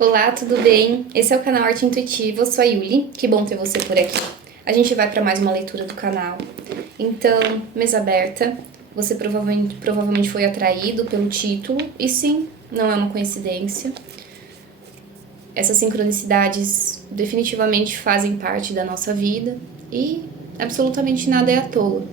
Olá, tudo bem? Esse é o canal Arte Intuitiva, eu sou a Yuli, que bom ter você por aqui. A gente vai para mais uma leitura do canal. Então, mesa aberta, você provavelmente foi atraído pelo título, e sim, não é uma coincidência. Essas sincronicidades definitivamente fazem parte da nossa vida e absolutamente nada é à toa.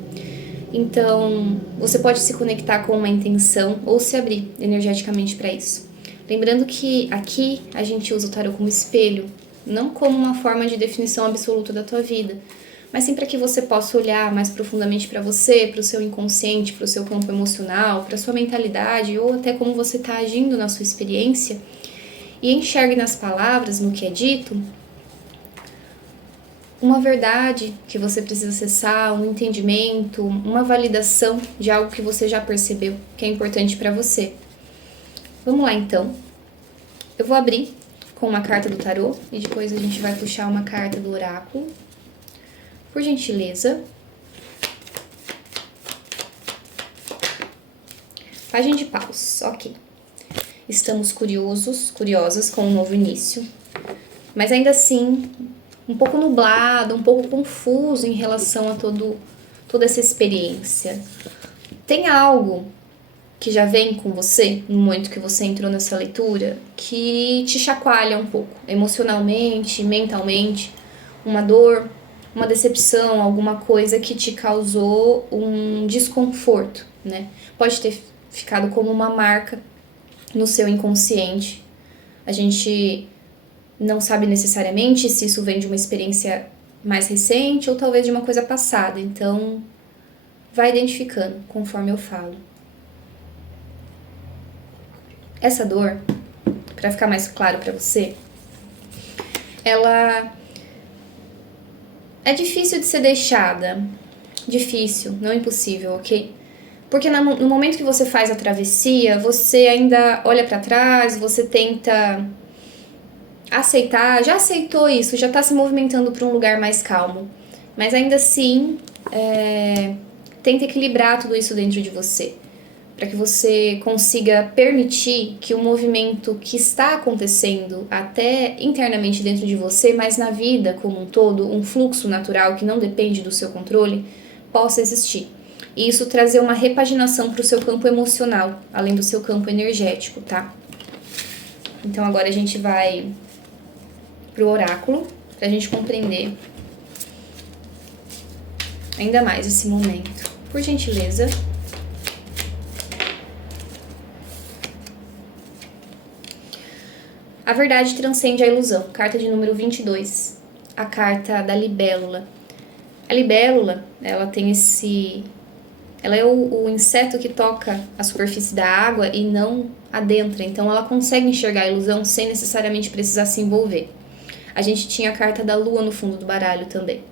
Então, você pode se conectar com uma intenção ou se abrir energeticamente para isso. Lembrando que aqui a gente usa o tarot como espelho, não como uma forma de definição absoluta da tua vida, mas sim para que você possa olhar mais profundamente para você, para o seu inconsciente, para o seu campo emocional, para a sua mentalidade ou até como você está agindo na sua experiência e enxergue nas palavras, no que é dito, uma verdade que você precisa acessar, um entendimento, uma validação de algo que você já percebeu que é importante para você. Vamos lá então. Eu vou abrir com uma carta do tarô e depois a gente vai puxar uma carta do oráculo. Por gentileza. Página de paus, ok. Estamos curiosas com um novo início, mas ainda assim um pouco nublado, um pouco confuso em relação a toda essa experiência. Tem algo que já vem com você, no momento que você entrou nessa leitura, que te chacoalha um pouco, emocionalmente, mentalmente, uma dor, uma decepção, alguma coisa que te causou um desconforto, né? Pode ter ficado como uma marca no seu inconsciente. A gente não sabe necessariamente se isso vem de uma experiência mais recente ou talvez de uma coisa passada, então vai identificando conforme eu falo. Essa dor, para ficar mais claro para você, ela é difícil de ser deixada. Difícil, não impossível, ok? Porque no momento que você faz a travessia, você ainda olha para trás, você tenta aceitar, já aceitou isso, já tá se movimentando para um lugar mais calmo. Mas ainda assim, tenta equilibrar tudo isso dentro de você, para que você consiga permitir que o movimento que está acontecendo até internamente dentro de você, mas na vida como um todo, um fluxo natural que não depende do seu controle, possa existir. E isso trazer uma repaginação para o seu campo emocional, além do seu campo energético, tá? Então agora a gente vai pro oráculo, pra gente compreender ainda mais esse momento. Por gentileza. A verdade transcende a ilusão. Carta de número 22. A carta da libélula. A libélula, ela tem ela é o inseto que toca a superfície da água e não adentra. Então ela consegue enxergar a ilusão sem necessariamente precisar se envolver. A gente tinha a carta da lua no fundo do baralho também.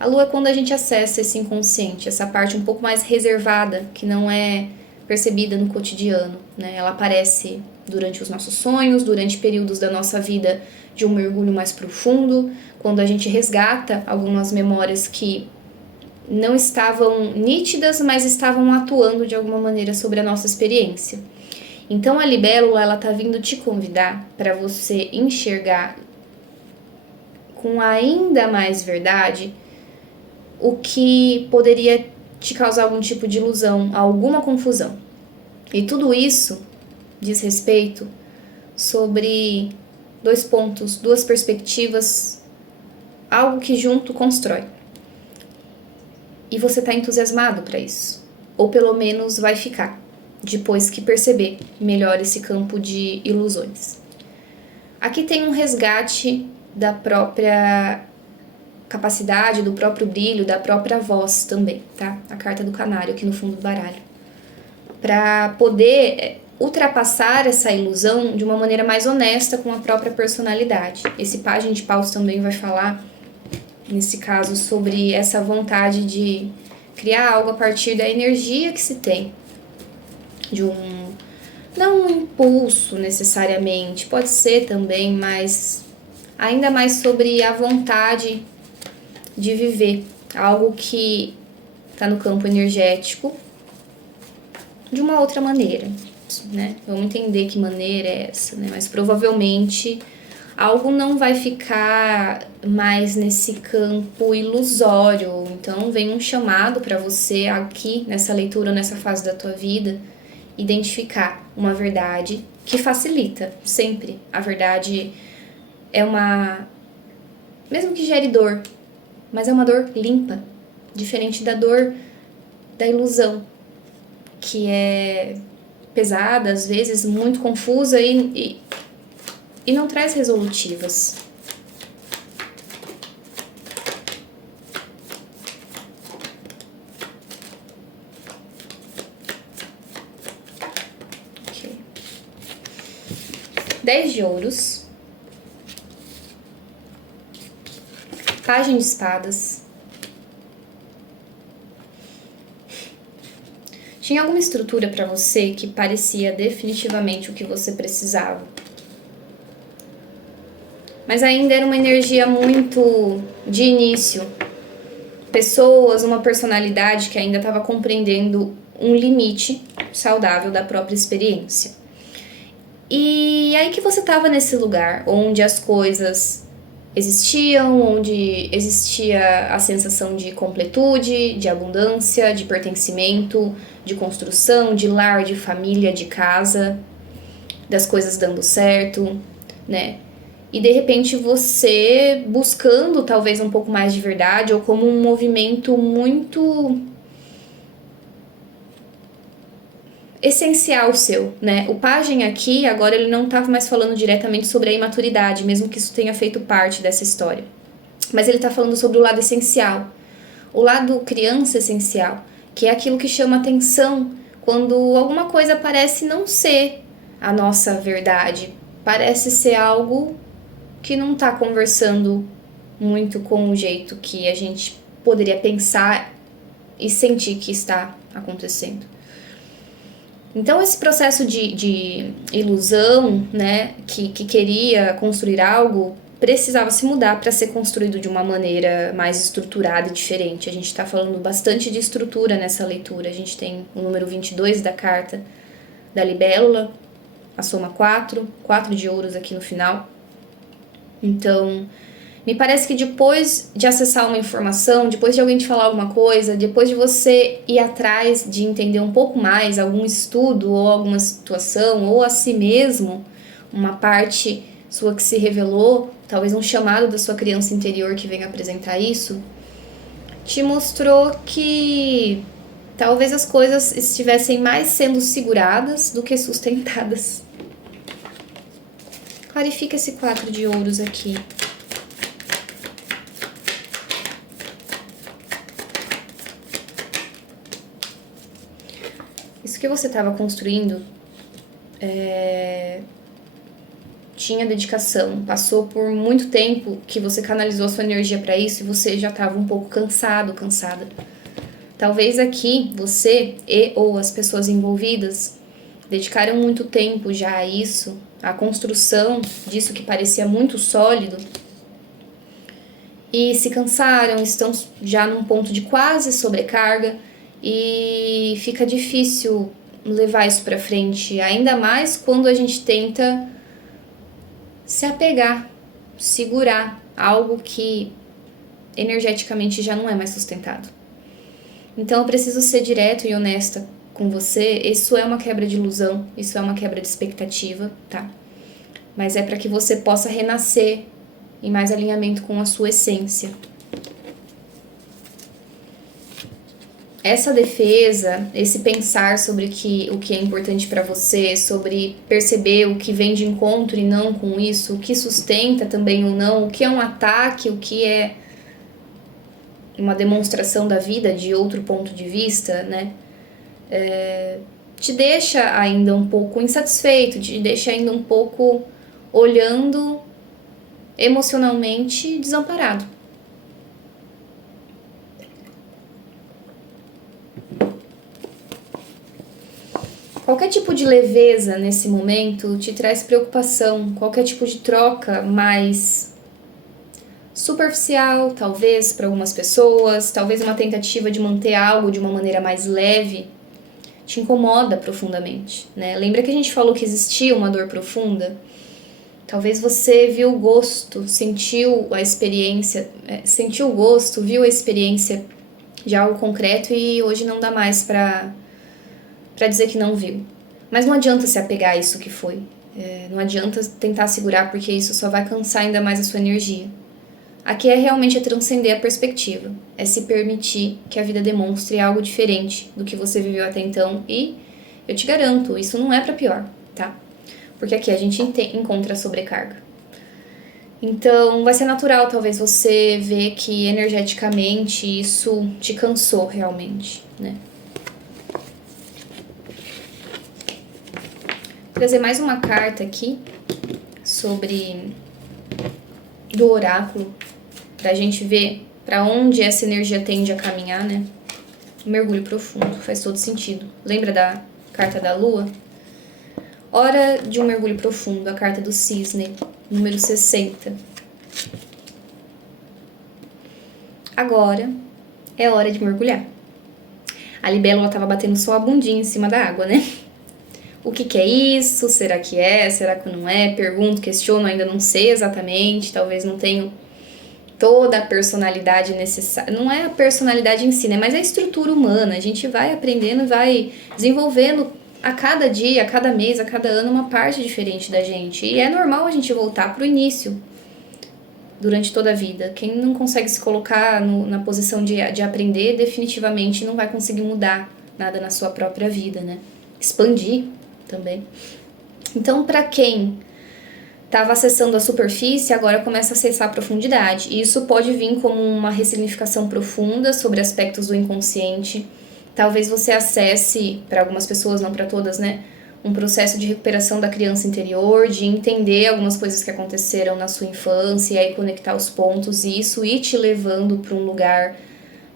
A lua é quando a gente acessa esse inconsciente, essa parte um pouco mais reservada, que não é percebida no cotidiano, né? Ela aparece durante os nossos sonhos, durante períodos da nossa vida de um mergulho mais profundo, quando a gente resgata algumas memórias que não estavam nítidas, mas estavam atuando de alguma maneira sobre a nossa experiência. Então a libélula, ela tá vindo te convidar para você enxergar com ainda mais verdade o que poderia te causar algum tipo de ilusão, alguma confusão. E tudo isso diz respeito sobre dois pontos, duas perspectivas, algo que junto constrói. E você está entusiasmado para isso, ou pelo menos vai ficar, depois que perceber melhor esse campo de ilusões. Aqui tem um resgate da própria capacidade, do próprio brilho, da própria voz também, tá? A carta do canário aqui no fundo do baralho. Para poder ultrapassar essa ilusão de uma maneira mais honesta com a própria personalidade. Esse página de paus também vai falar, nesse caso, sobre essa vontade de criar algo a partir da energia que se tem. Não um impulso necessariamente, pode ser também, mas ainda mais sobre a vontade de viver algo que está no campo energético de uma outra maneira. né? Vamos entender que maneira é essa, né? Mas provavelmente algo não vai ficar mais nesse campo ilusório. Então vem um chamado para você aqui nessa leitura, nessa fase da tua vida, identificar uma verdade que facilita sempre. A verdade é mesmo que gere dor, mas é uma dor limpa, diferente da dor da ilusão, que é pesada, às vezes muito confusa e não traz resolutivas. Okay. 10 de ouros. Pagem de espadas. Tinha alguma estrutura para você que parecia definitivamente o que você precisava. Mas ainda era uma energia muito de início. Pessoas, uma personalidade que ainda estava compreendendo um limite saudável da própria experiência. E aí que você estava nesse lugar onde as coisas existiam, onde existia a sensação de completude, de abundância, de pertencimento, de construção, de lar, de família, de casa, das coisas dando certo, né? E de repente você buscando talvez um pouco mais de verdade, ou como um movimento muito essencial seu, né? O pajem aqui, agora ele não tá mais falando diretamente sobre a imaturidade, mesmo que isso tenha feito parte dessa história. Mas ele tá falando sobre o lado essencial, o lado criança essencial, que é aquilo que chama atenção quando alguma coisa parece não ser a nossa verdade, parece ser algo que não tá conversando muito com o jeito que a gente poderia pensar e sentir que está acontecendo. Então, esse processo de ilusão, né, que queria construir algo, precisava se mudar para ser construído de uma maneira mais estruturada e diferente. A gente está falando bastante de estrutura nessa leitura. A gente tem o número 22 da carta da libélula, a soma 4 de ouros aqui no final. Então, me parece que depois de acessar uma informação, depois de alguém te falar alguma coisa, depois de você ir atrás de entender um pouco mais algum estudo ou alguma situação, ou a si mesmo, uma parte sua que se revelou, talvez um chamado da sua criança interior que venha apresentar isso, te mostrou que talvez as coisas estivessem mais sendo seguradas do que sustentadas. Clarifica esse 4 de ouros aqui. Isso que você estava construindo tinha dedicação, passou por muito tempo que você canalizou a sua energia para isso e você já estava um pouco cansada. Talvez aqui você ou as pessoas envolvidas dedicaram muito tempo já a isso, a construção disso que parecia muito sólido, e se cansaram, estão já num ponto de quase sobrecarga e fica difícil levar isso para frente, ainda mais quando a gente tenta se apegar, segurar algo que energeticamente já não é mais sustentado. Então eu preciso ser direto e honesta com você. Isso é uma quebra de ilusão, isso é uma quebra de expectativa, tá? Mas é para que você possa renascer em mais alinhamento com a sua essência. Essa defesa, esse pensar sobre o que é importante para você, sobre perceber o que vem de encontro e não com isso, o que sustenta também ou não, o que é um ataque, o que é uma demonstração da vida de outro ponto de vista, né? Te deixa ainda um pouco insatisfeito, te deixa ainda um pouco olhando emocionalmente desamparado. Qualquer tipo de leveza nesse momento te traz preocupação, qualquer tipo de troca mais superficial, talvez, para algumas pessoas, talvez uma tentativa de manter algo de uma maneira mais leve, te incomoda profundamente, né? Lembra que a gente falou que existia uma dor profunda? Talvez você viu o gosto, sentiu a experiência, sentiu o gosto, viu a experiência de algo concreto e hoje não dá mais pra dizer que não viu. Mas não adianta se apegar a isso que foi. Não adianta tentar segurar, porque isso só vai cansar ainda mais a sua energia. Aqui realmente transcender a perspectiva. É se permitir que a vida demonstre algo diferente do que você viveu até então. E eu te garanto, isso não é pra pior, tá? Porque aqui a gente encontra sobrecarga. Então, vai ser natural, talvez, você ver que energeticamente isso te cansou realmente, né? Vou trazer mais uma carta aqui do oráculo, pra gente ver pra onde essa energia tende a caminhar, né? Um mergulho profundo, faz todo sentido. Lembra da carta da lua? Hora de um mergulho profundo, a carta do cisne, número 60. Agora é hora de mergulhar. A libélula estava batendo só a bundinha em cima da água, né? O que é isso? Será que é? Será que não é? Pergunto, questiono, ainda não sei exatamente. Talvez não tenha toda a personalidade necessária. Não é a personalidade em si, né? Mas a estrutura humana. A gente vai aprendendo e vai desenvolvendo a cada dia, a cada mês, a cada ano, uma parte diferente da gente. E é normal a gente voltar pro início durante toda a vida. Quem não consegue se colocar na posição de aprender, definitivamente não vai conseguir mudar nada na sua própria vida, né? Expandir também. Então, para quem estava acessando a superfície, agora começa a acessar a profundidade. E isso pode vir como uma ressignificação profunda sobre aspectos do inconsciente. Talvez você acesse, para algumas pessoas, não para todas, né? Um processo de recuperação da criança interior, de entender algumas coisas que aconteceram na sua infância e aí conectar os pontos e isso ir te levando para um lugar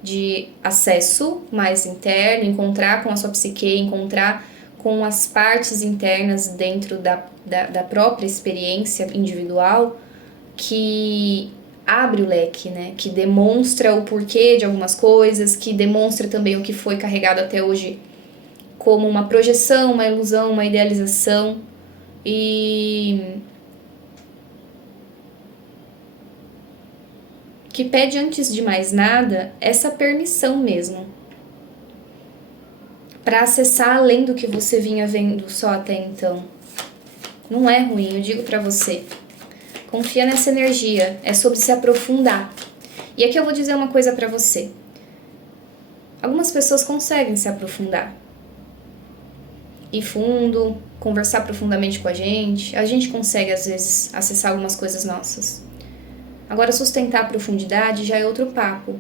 de acesso mais interno, encontrar com a sua psique, encontrar com as partes internas dentro da própria experiência individual que abre o leque, né? Que demonstra o porquê de algumas coisas, que demonstra também o que foi carregado até hoje como uma projeção, uma ilusão, uma idealização e que pede, antes de mais nada, essa permissão mesmo para acessar além do que você vinha vendo só até então. Não é ruim, eu digo para você. Confia nessa energia, é sobre se aprofundar. E aqui eu vou dizer uma coisa para você. Algumas pessoas conseguem se aprofundar. Ir fundo, conversar profundamente com a gente consegue às vezes acessar algumas coisas nossas. Agora, sustentar a profundidade já é outro papo.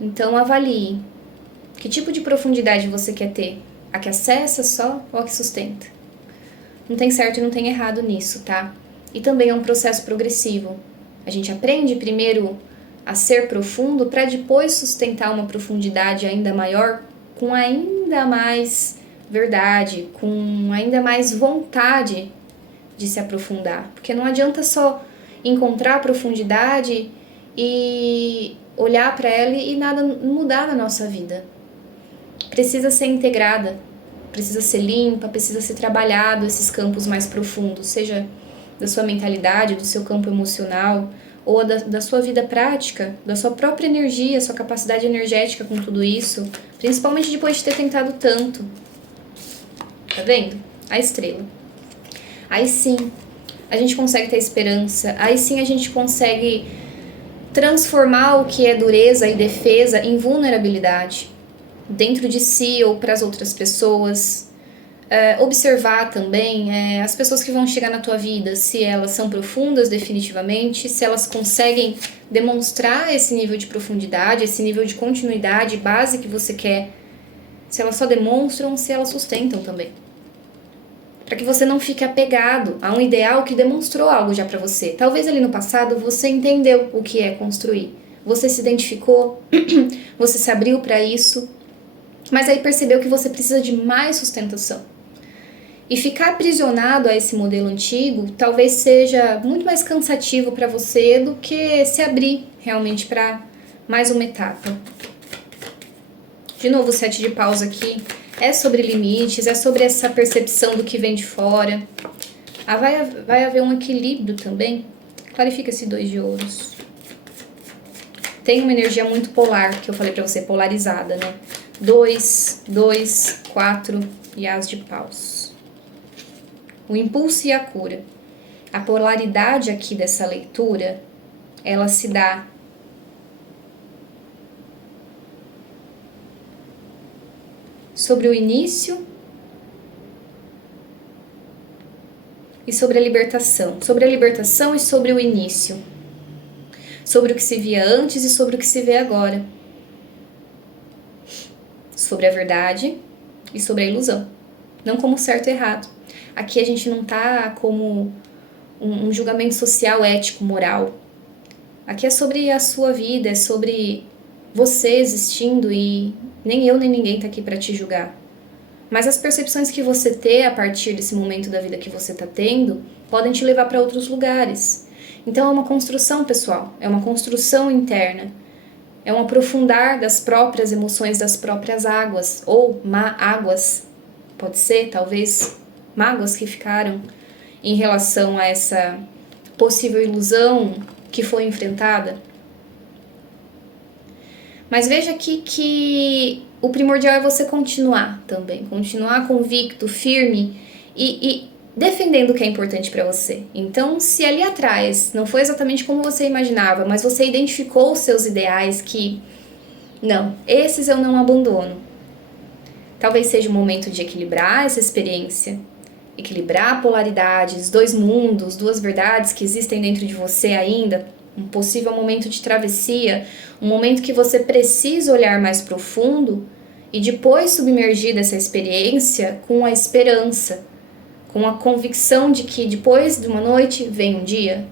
Então, avalie. Que tipo de profundidade você quer ter? A que acessa só ou a que sustenta? Não tem certo e não tem errado nisso, tá? E também é um processo progressivo. A gente aprende primeiro a ser profundo para depois sustentar uma profundidade ainda maior com ainda mais verdade, com ainda mais vontade de se aprofundar. Porque não adianta só encontrar a profundidade e olhar para ela e nada mudar na nossa vida. Precisa ser integrada, precisa ser limpa, precisa ser trabalhado esses campos mais profundos, seja da sua mentalidade, do seu campo emocional, ou da sua vida prática, da sua própria energia, sua capacidade energética com tudo isso, principalmente depois de ter tentado tanto. Tá vendo? A estrela. Aí sim, a gente consegue ter esperança, aí sim a gente consegue transformar o que é dureza e defesa em vulnerabilidade dentro de si ou para as outras pessoas. Observar também as pessoas que vão chegar na tua vida, se elas são profundas definitivamente, se elas conseguem demonstrar esse nível de profundidade, esse nível de continuidade, base que você quer, se elas só demonstram, se elas sustentam também. Para que você não fique apegado a um ideal que demonstrou algo já para você. Talvez ali no passado você entendeu o que é construir, você se identificou, você se abriu para isso, mas aí percebeu que você precisa de mais sustentação. E ficar aprisionado a esse modelo antigo talvez seja muito mais cansativo para você do que se abrir realmente para mais uma etapa. De novo, o 7 de paus aqui É sobre limites, é sobre essa percepção do que vem de fora. Vai haver um equilíbrio também. Clarifica esse 2 de ouros. Tem uma energia muito polar, que eu falei pra você, polarizada, né? 2, 4 e as de paus. O impulso e a cura. A polaridade aqui dessa leitura, ela se dá sobre o início e sobre a libertação. Sobre a libertação e sobre o início. Sobre o que se via antes e sobre o que se vê agora. Sobre a verdade e sobre a ilusão. Não como certo e errado. Aqui a gente não tá como um julgamento social, ético, moral. Aqui é sobre a sua vida, é sobre você existindo e nem eu nem ninguém tá aqui pra te julgar. Mas as percepções que você ter a partir desse momento da vida que você tá tendo podem te levar para outros lugares. Então é uma construção pessoal, é uma construção interna. É um aprofundar das próprias emoções, das próprias águas, ou águas, pode ser, talvez, mágoas que ficaram em relação a essa possível ilusão que foi enfrentada. Mas veja aqui que o primordial é você continuar também, continuar convicto, firme e defendendo o que é importante para você. Então, se ali atrás não foi exatamente como você imaginava, mas você identificou os seus ideais que, não, esses eu não abandono. Talvez seja o momento de equilibrar essa experiência, equilibrar polaridades, 2 mundos, 2 verdades que existem dentro de você ainda, um possível momento de travessia, um momento que você precisa olhar mais profundo e depois submergir dessa experiência com a esperança, com a convicção de que depois de uma noite vem um dia.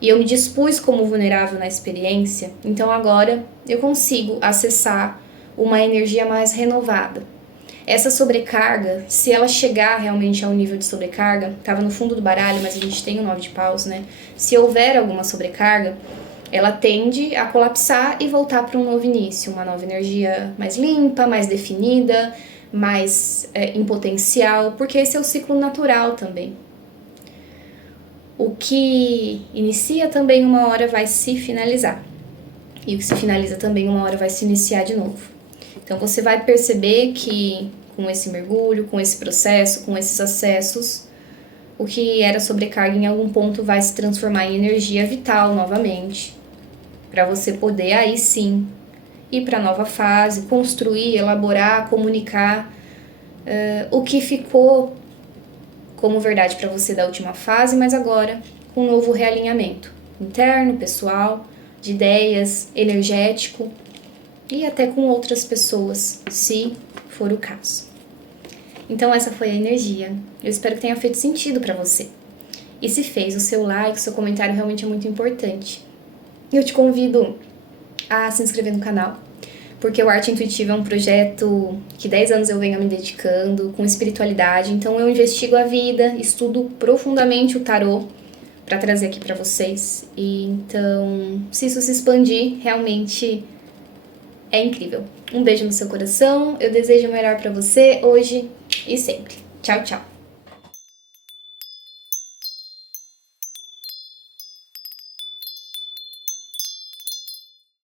E eu me dispus como vulnerável na experiência, então agora eu consigo acessar uma energia mais renovada. Essa sobrecarga, se ela chegar realmente ao nível de sobrecarga, estava no fundo do baralho, mas a gente tem o 9 de paus, né? Se houver alguma sobrecarga, ela tende a colapsar e voltar para um novo início, uma nova energia mais limpa, mais definida, mais em potencial, porque esse é o ciclo natural também. O que inicia também uma hora vai se finalizar. E o que se finaliza também uma hora vai se iniciar de novo. Então você vai perceber que com esse mergulho, com esse processo, com esses acessos, o que era sobrecarga em algum ponto vai se transformar em energia vital novamente, para você poder aí sim ir para a nova fase, construir, elaborar, comunicar o que ficou como verdade para você da última fase, mas agora com um novo realinhamento interno, pessoal, de ideias, energético e até com outras pessoas, se for o caso. Então essa foi a energia. Eu espero que tenha feito sentido para você. E se fez, o seu like, o seu comentário realmente é muito importante. Eu te convido a se inscrever no canal, porque o Arte Intuitiva é um projeto que 10 anos eu venho me dedicando com espiritualidade. Então eu investigo a vida, estudo profundamente o tarô para trazer aqui para vocês. E então, se isso se expandir, realmente é incrível. Um beijo no seu coração, eu desejo o melhor para você hoje e sempre. Tchau, tchau!